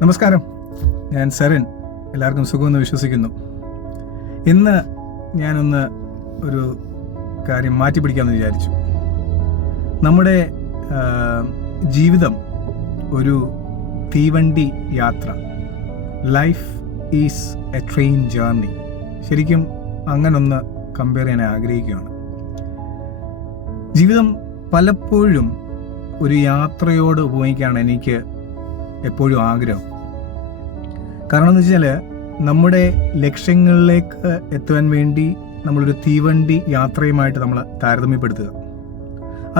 നമസ്കാരം, ഞാൻ സരൻ. എല്ലാവർക്കും സുഖമെന്ന് വിശ്വസിക്കുന്നു. ഇന്ന് ഞാനൊന്ന് ഒരു കാര്യം മാറ്റി പിടിക്കാമെന്ന് വിചാരിച്ചു. നമ്മുടെ ജീവിതം ഒരു തീവണ്ടി യാത്ര. Life is A train journey. ശരിക്കും അങ്ങനൊന്ന് കമ്പയർ ചെയ്യാൻ ആഗ്രഹിക്കുകയാണ്. ജീവിതം പലപ്പോഴും ഒരു യാത്രയോട് ഉപയോഗിക്കുകയാണ് എനിക്ക് എപ്പോഴും ആഗ്രഹം. കാരണം എന്ന് വെച്ചാൽ നമ്മുടെ ലക്ഷ്യങ്ങളിലേക്ക് എത്തുവാൻ വേണ്ടി നമ്മളൊരു തീവണ്ടി യാത്രയുമായിട്ട് നമ്മൾ താരതമ്യപ്പെടുത്തുക.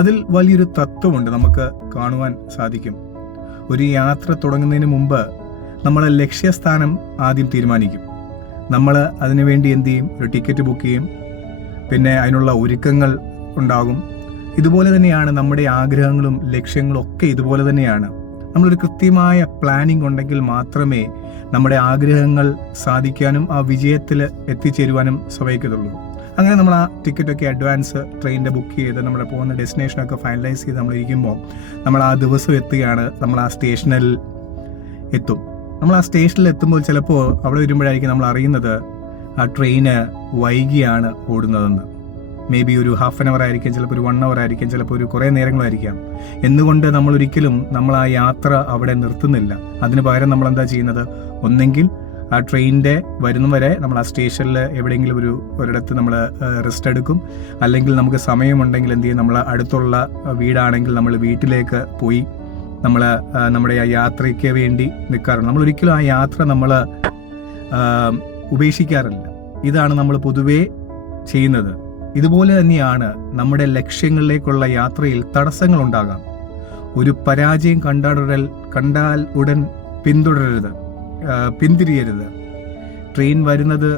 അതിൽ വലിയൊരു തത്വമുണ്ട്, നമുക്ക് കാണുവാൻ സാധിക്കും. ഒരു യാത്ര തുടങ്ങുന്നതിന് മുമ്പ് നമ്മളെ ലക്ഷ്യസ്ഥാനം ആദ്യം തീരുമാനിക്കും. നമ്മൾ അതിനുവേണ്ടി എന്ത് ചെയ്യും? ഒരു ടിക്കറ്റ് ബുക്ക് ചെയ്യും. പിന്നെ അതിനുള്ള ഒരുക്കങ്ങൾ ഉണ്ടാകും. ഇതുപോലെ തന്നെയാണ് നമ്മുടെ ആഗ്രഹങ്ങളും ലക്ഷ്യങ്ങളും ഒക്കെ ഇതുപോലെ തന്നെയാണ്. നമ്മളൊരു കൃത്യമായ പ്ലാനിംഗ് ഉണ്ടെങ്കിൽ മാത്രമേ നമ്മുടെ ആഗ്രഹങ്ങൾ സാധിക്കാനും ആ വിജയത്തിൽ എത്തിച്ചേരുവാനും ശ്രമിക്കത്തുള്ളൂ. അങ്ങനെ നമ്മൾ ആ ടിക്കറ്റൊക്കെ അഡ്വാൻസ് ട്രെയിനിൻ്റെ ബുക്ക് ചെയ്ത് നമ്മൾ പോകുന്ന ഡെസ്റ്റിനേഷനൊക്കെ ഫൈനലൈസ് ചെയ്ത് നമ്മളിരിക്കുമ്പോൾ നമ്മൾ ആ ദിവസം എത്തുകയാണ്. നമ്മൾ ആ സ്റ്റേഷനിൽ എത്തും. നമ്മൾ ആ സ്റ്റേഷനിൽ എത്തുമ്പോൾ ചിലപ്പോൾ അവിടെ വരുമ്പോഴായിരിക്കും നമ്മൾ അറിയുന്നത് ആ ട്രെയിന് വൈകിയാണ് ഓടുന്നതെന്ന്. മേ ബി ഒരു ഹാഫ് ആൻ അവർ ആയിരിക്കും, ചിലപ്പോൾ ഒരു 1 hour ആയിരിക്കും, ചിലപ്പോൾ ഒരു കുറേ നേരങ്ങളായിരിക്കാം. എന്തുകൊണ്ട് നമ്മൾ ആ യാത്ര അവിടെ നിർത്തുന്നില്ല? അതിന് പകരം നമ്മൾ എന്താ ചെയ്യുന്നത്? ഒന്നെങ്കിൽ ആ ട്രെയിനിൻ്റെ വരുന്ന വരെ നമ്മൾ ആ സ്റ്റേഷനിൽ എവിടെയെങ്കിലും ഒരിടത്ത് നമ്മൾ റെസ്റ്റ് എടുക്കും. അല്ലെങ്കിൽ നമുക്ക് സമയമുണ്ടെങ്കിൽ എന്ത് ചെയ്യും? നമ്മൾ അടുത്തുള്ള വീടാണെങ്കിൽ നമ്മൾ വീട്ടിലേക്ക് പോയി നമ്മൾ നമ്മുടെ ആ യാത്രയ്ക്ക് വേണ്ടി നിൽക്കാറുണ്ട്. നമ്മളൊരിക്കലും ആ യാത്ര നമ്മൾ ഉപേക്ഷിക്കാറില്ല. ഇതാണ് നമ്മൾ പൊതുവേ ചെയ്യുന്നത്. ഇതുപോലെ തന്നെയാണ് നമ്മുടെ ലക്ഷ്യങ്ങളിലേക്കുള്ള യാത്രയിൽ തടസ്സങ്ങൾ ഉണ്ടാകാം. ഒരു പരാജയം കണ്ടാൽ ഉടൻ പിന്തിരിയരുത്. ട്രെയിൻ വരുന്നത്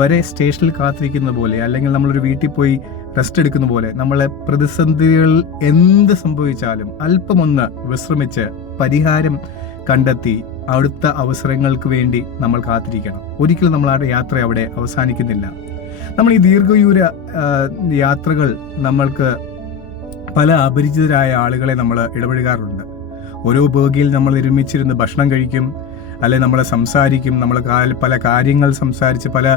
വരെ സ്റ്റേഷനിൽ കാത്തിരിക്കുന്ന പോലെ, അല്ലെങ്കിൽ നമ്മളൊരു വീട്ടിൽ പോയി റെസ്റ്റ് എടുക്കുന്ന പോലെ, നമ്മളെ പ്രതിസന്ധികൾ എന്ത് സംഭവിച്ചാലും അല്പമൊന്ന് വിശ്രമിച്ച് പരിഹാരം കണ്ടെത്തി അടുത്ത അവസരങ്ങൾക്ക് വേണ്ടി നമ്മൾ കാത്തിരിക്കണം. ഒരിക്കലും നമ്മളാരുടെ യാത്ര അവിടെ അവസാനിക്കുന്നില്ല. നമ്മൾ ഈ ദീർഘദൂര യാത്രകൾ നമ്മൾക്ക് പല അപരിചിതരായ ആളുകളെ നമ്മൾ ഇടപഴകാറുണ്ട്. ഓരോ ബോഗിയിൽ നമ്മൾ ഒരുമിച്ചിരുന്ന് ഭക്ഷണം കഴിക്കും, അല്ലെ നമ്മൾ സംസാരിക്കും. നമ്മൾ പല കാര്യങ്ങൾ സംസാരിച്ച് പല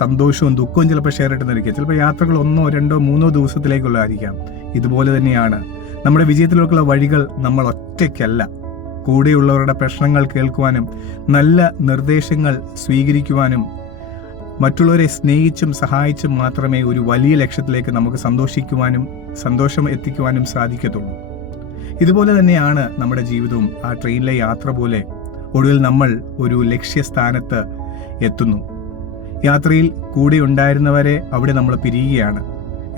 സന്തോഷവും ദുഃഖവും ചിലപ്പോൾ ഷെയർ ഇട്ടുന്നിരിക്കും. ചിലപ്പോൾ യാത്രകൾ 1, 2, 3 ദിവസത്തിലേക്കുള്ളതായിരിക്കാം. ഇതുപോലെ തന്നെയാണ് നമ്മുടെ വിജയത്തിലേക്കുള്ള വഴികൾ. നമ്മൾ ഒറ്റയ്ക്കല്ല. കൂടെയുള്ളവരുടെ പ്രശ്നങ്ങൾ കേൾക്കുവാനും നല്ല നിർദ്ദേശങ്ങൾ സ്വീകരിക്കുവാനും മറ്റുള്ളവരെ സ്നേഹിച്ചും സഹായിച്ചും മാത്രമേ ഒരു വലിയ ലക്ഷ്യത്തിലേക്ക് നമുക്ക് സന്തോഷം എത്തിക്കുവാനും സാധിക്കത്തുള്ളൂ. ഇതുപോലെ തന്നെയാണ് നമ്മുടെ ജീവിതവും. ആ ട്രെയിനിലെ യാത്ര പോലെ ഒടുവിൽ നമ്മൾ ഒരു ലക്ഷ്യസ്ഥാനത്ത് എത്തുന്നു. യാത്രയിൽ കൂടെ ഉണ്ടായിരുന്നവരെ അവിടെ നമ്മൾ പിരിയുകയാണ്.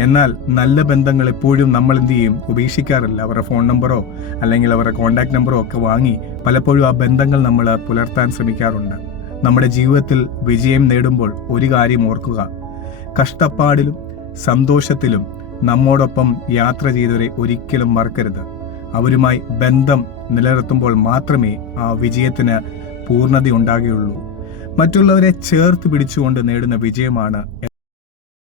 എന്നാൽ നല്ല ബന്ധങ്ങൾ എപ്പോഴും നമ്മൾ എന്ത് ചെയ്യും? ഉപേക്ഷിക്കാറില്ല. അവരുടെ ഫോൺ നമ്പറോ അല്ലെങ്കിൽ അവരുടെ കോൺടാക്ട് നമ്പറോ ഒക്കെ വാങ്ങി പലപ്പോഴും ആ ബന്ധങ്ങൾ നമ്മൾ പുലർത്താൻ ശ്രമിക്കാറുണ്ട്. നമ്മുടെ ജീവിതത്തിൽ വിജയം നേടുമ്പോൾ ഒരു കാര്യം ഓർക്കുക: കഷ്ടപ്പാടിലും സന്തോഷത്തിലും നമ്മോടൊപ്പം യാത്ര ചെയ്തവരെ ഒരിക്കലും മറക്കരുത്. അവരുമായി ബന്ധം നിലനിർത്തുമ്പോൾ മാത്രമേ ആ വിജയത്തിന് പൂർണ്ണത ഉണ്ടാകുകയുള്ളൂ. മറ്റുള്ളവരെ ചേർത്ത് പിടിച്ചുകൊണ്ട് നേടുന്ന വിജയമാണ്